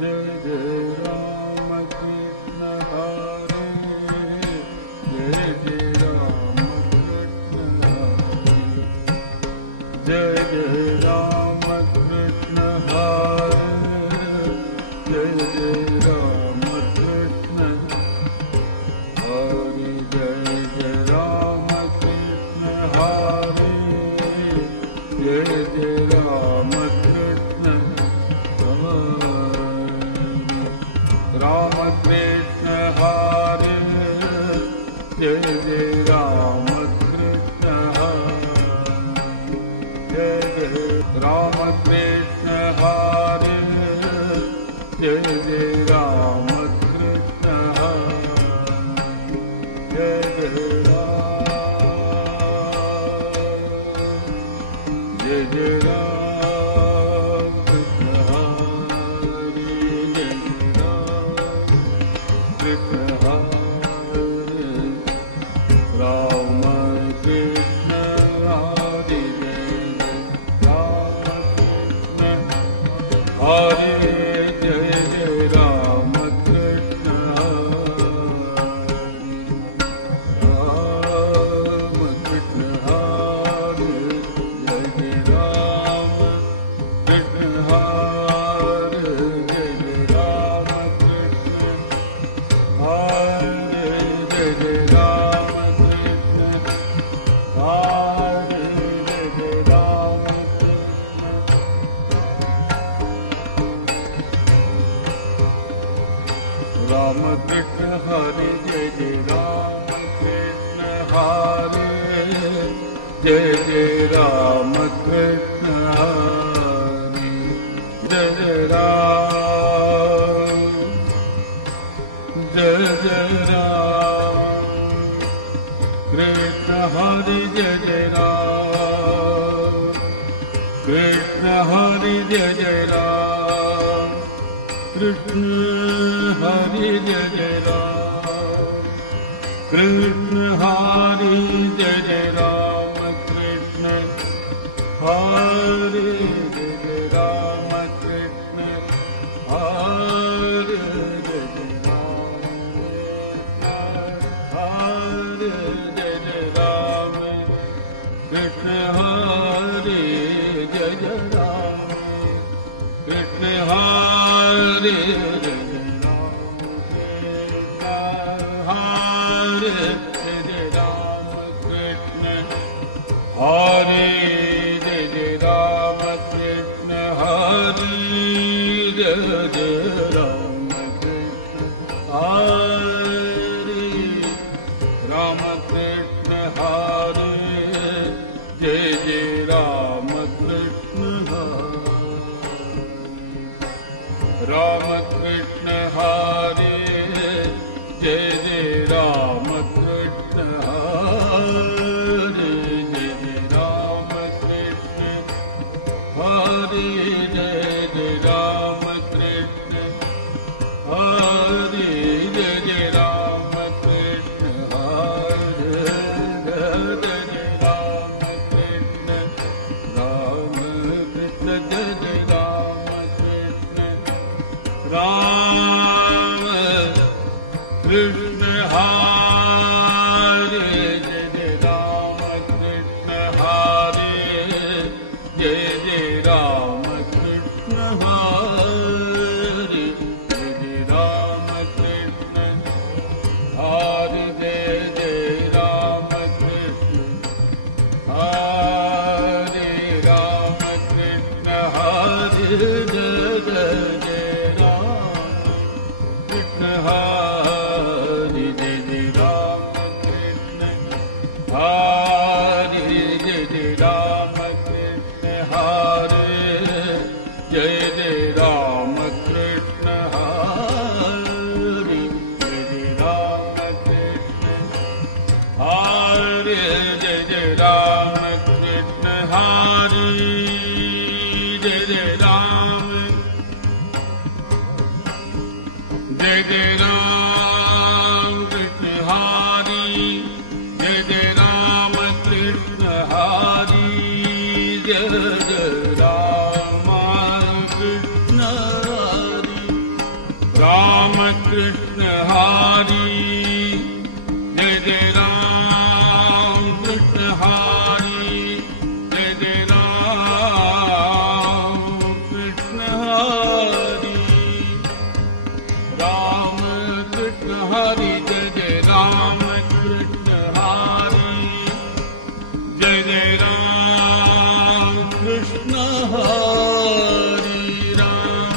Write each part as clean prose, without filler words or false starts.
Jai Jai Ram Krishna Hare, Jai Jai Ram Krishna Hare, Jai Jai Ram Krishna Hare, Jai Jai Ram Krishna Hare, Jai Jai Ram Krishna Hare, Jai Jai Ram Krishna Ram Krishna Hare, Jai Jai Ram Krishna Hare, Jai Jai Ram Krishna Hare, Jai Jai Ram Krishna Hare, Jai Jai Ram, Jai Jai Ram Ram Krishna Hare, Jai Jai Ram Krishna Hare, Jai Jai Ram Krishna Hare, Jai Jai Ram, Jai Jai Ram Krishna Hare, Jai Jai Ram Krishna Hare, Jai Jai Ram Krishna Hare, Jai Jai Ram Krishna Hare, Jai Jai Ram Krishna Hare, Jai Jai Ram Krishna Hare, Jai Jai Ram Hare, Jai Jai Ram Krishna Hare, Jai Jai Ram Krishna Hare, Hare Jai Jai Ram Krishna Hare, Jai Jai Ram Krishna Hare, Ram Krishna Hare, Jai Jai Ram Krishna Hare, Ram Krishna Hare, Jai Jai Ram Krishna Hare, Jai Jai Ram Krishna Hare, Jai Jai Ram Krishna Hare, Jai Jai Ram Krishna Hare, Jai Jai Ram Krishna Ram Krishna, Jai Jai Ram Krishna Ram Krishna Hare, Jai Jai Ram Krishna Hare, Jai Jai Ram Krishna Hare, Jai Jai Ram Krishna Hare, Jai Jai Ram Krishna Hare, Ram Krishna Hare, Jai Jai Ram Krishna Hare, Jai Jai Ram Krishna Hare, Jai Jai Ram Krishna Hare, Jai Jai Ram Krishna Hare, Jai Jai Ram Krishna Hare, Jai Jai Ram Krishna Hare, Jai Jai Ram, Jai Jai Ram Krishna Hare, Jai Jai Ram Krishna Hare, Jai Jai Ram Krishna Hare, Hari, Jai Jai Ram Krishna Hari, Jai Jai Ram Krishna Hari, Ram Krishna Hari, Jai Jai Ram Krishna Hari, Jai Jai Ram Krishna Hari Ram.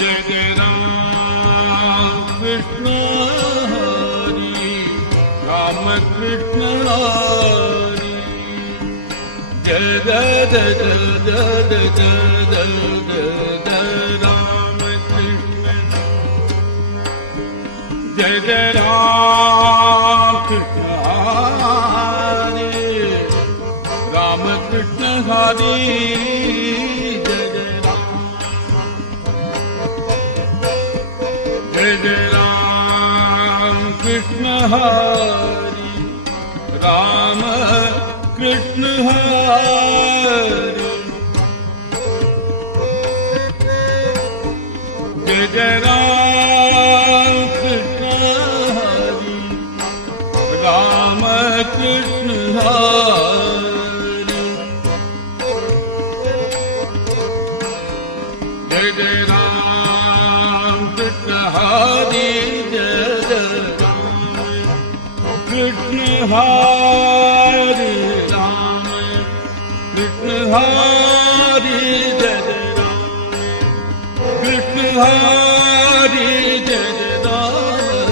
Jai Jai Ram Krishna Hari, Ram Krishna Hari, Jai Jai Jai Jai Jai Jai Ram Krishna, Jai Jai Ram Krishna Hari, Ram Krishna Hari, Jai Jai Ram. Jai Jai Ram Krishna Hari, Ram Krishna Hari, Jai Jai Ram Krishna Hari, Ram Krishna Hari, Jai Jai Ram Krishna Hari, Jai Jai Ram Krishna Hari, Ram Krishna Hari, Jai Jai Ram Krishna Hari, Jai Jai Ram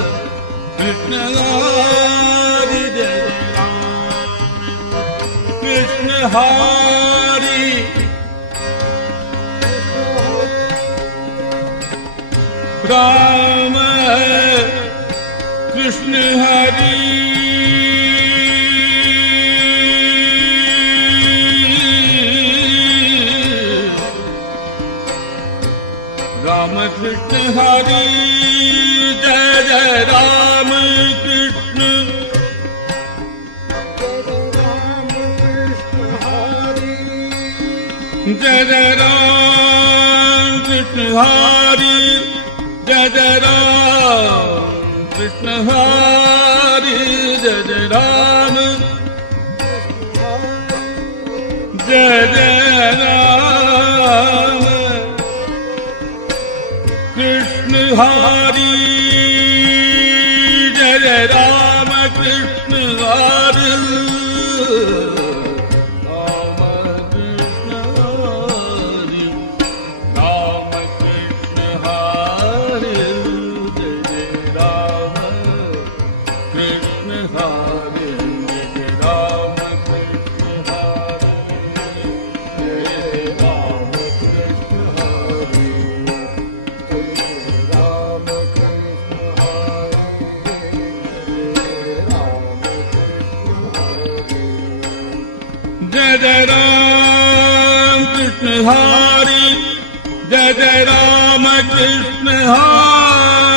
Krishna Hari, Jai Jai Ram Krishna Hari, Ram Krishna Hari, Ram Krishna Hari, Jai Jai Ram Krishna, Jai Jai Ram Krishna Hari, Jai Jai Ram Krishna Hari, Jai Jai Ram, Jai Jai Ram Krishna Hari, Jai Jai Ram Krishna Hari, Ram Krishna Hari, Ram Krishna Hari, Jai Jai Ram Krishna Hari, Jai Jai Ram Krishna Hari, Jai Ram Krishna Hari, Jai Jai Ram Krishna Hari,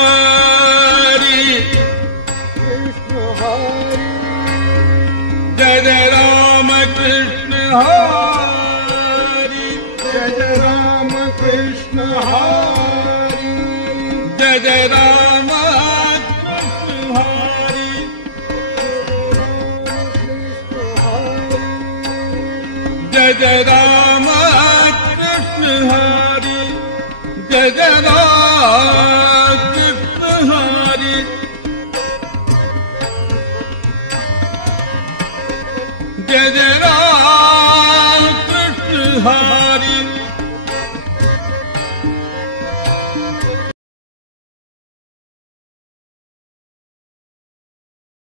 Jai Jai Ram Krishna Hari, Jai Jai Ram Krishna Hari, Jai Jai Ram Krishna Hari, Jai Jai Ram Krishna Hari, Jai Jai Ram Krishna Hari, Jai Jai Ram Krishna Hari, Jai Jai Ram Krishna Hari.